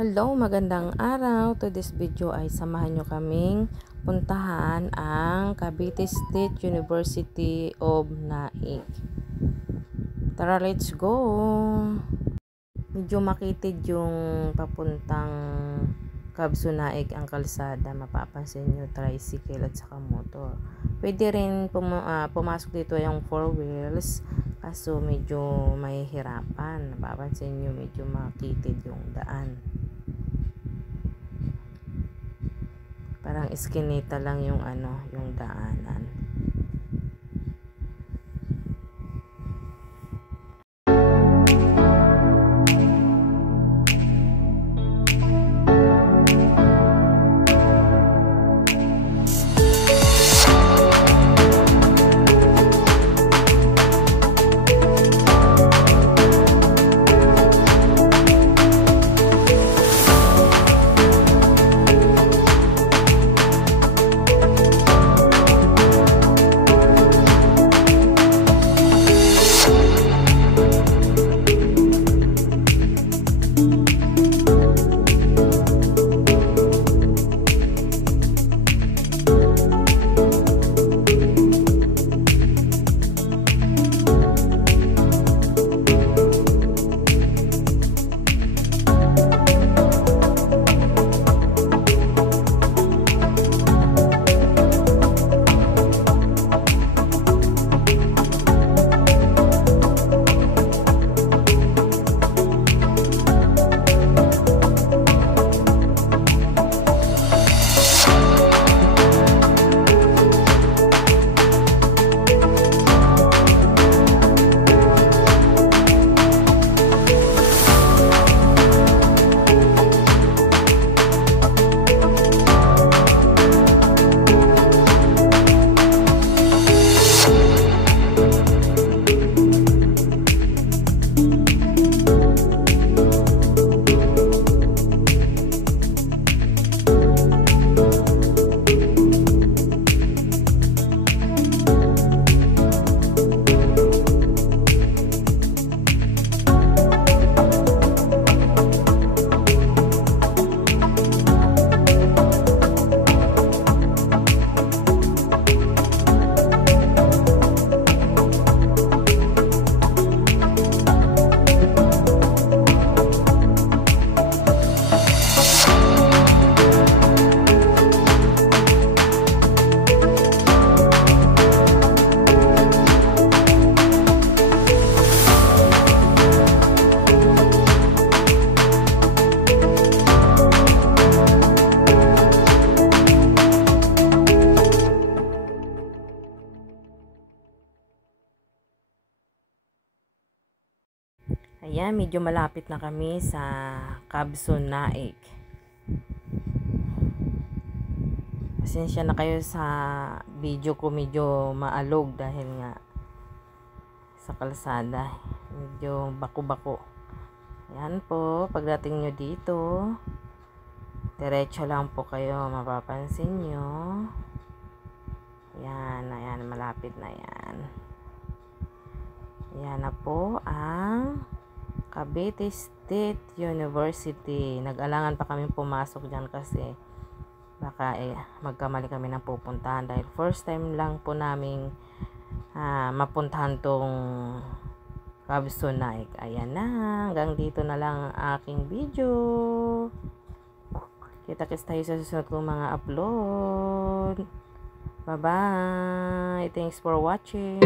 Hello, magandang araw. To this video ay samahan nyo kaming puntahan ang Cavite State University of Naik. Tara, let's go! Medyo makitid yung papuntang Cabso Naik ang kalsada. Mapapansin nyo tricycle at saka motor. Pwede rin pumasok dito yung 4 wheels. Kaso medyo mahihirapan. Mapapansin nyo medyo makitid yung daan. Parang iskinita lang yung yung daanan. Ayan, medyo malapit na kami sa Cabso Naik. Pasensya na kayo sa video ko, medyo maalog dahil nga sa kalsada. Medyo bako-bako. Ayan po, pagdating nyo dito, diretso lang po kayo, mapapansin nyo. Ayan, malapit na yan. Ayan na po ang Cavite State University. Nag-alangan pa kami pumasok dyan kasi baka magkamali kami ng pupuntahan dahil first time lang po naming mapuntahan tong Cabso Naik. Ayan na, hanggang dito na lang ang aking video. Kita-kits tayo sa susunod kong mga upload. Bye bye, thanks for watching.